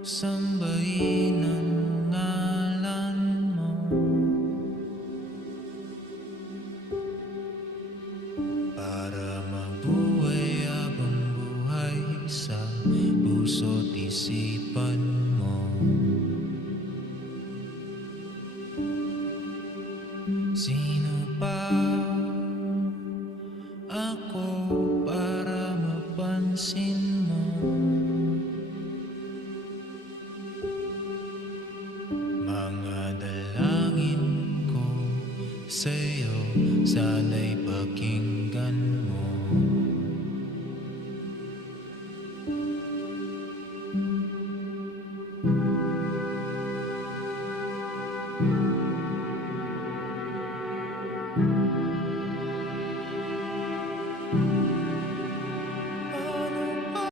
Sambahin ang ngalan mo para mabuhay habang buhay sa puso't isipan mo. Sino pa ako para mapansin mo?